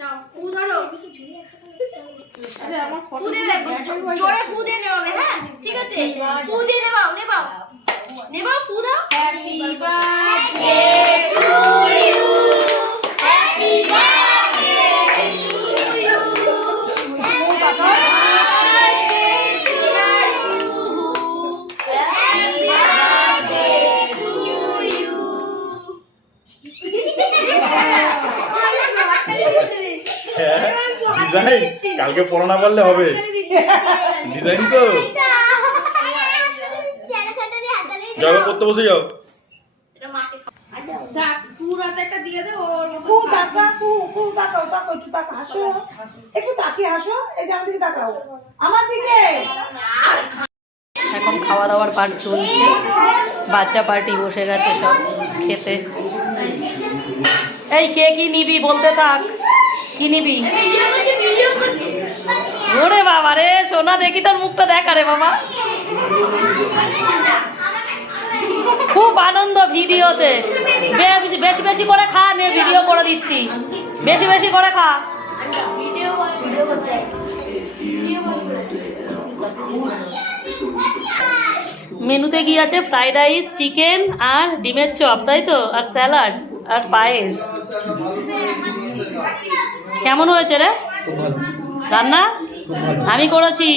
নাও ফু ধরো। আরে আমার ফটো দেবে, জোরে ফু দিয়ে নেবে। হ্যাঁ ঠিক আছে, ফু দিয়ে নেবাও নেবাও নেবাও, ফু দাও। Happy birthday to you, happy birthday to you, happy birthday to you. Design কালকে পড়া না পারলে হবে। ডিজাইন তো যাও পড়তে বসে যাও। এটা মাকে দাও, পুরো একটা দিয়ে দে ওর মতো। ফু তাকা, ফু ফু তাকাও, তাকাও একটু তাকা, হাসো একটু, তাকিয়ে হাসো। এই যে আমার দিকে তাকাও, আমার দিকে। এখন খাওয়া দাওয়ার পার্ট চলছে, বাচ্চা পার্টি বসে গেছে সব খেতে। এই কে কি নিবি বলতে থাক, কি নিবি? ওরে বাবা রে সোনা, দেখি তোর মুখটা দেখা রে বাবা। খুব আনন্দ ভিডিওতে, বেশি বেশি করে খা, নে ভিডিও করে দিচ্ছি, বেশি বেশি করে খা। মেনুতে কি আছে? ফ্রাইড রাইস, চিকেন আর ডিমের চপ, তাই তো, আর স্যালাড আর পায়েস। কেমন হয়েছে রে রান্না? আমি করেছি।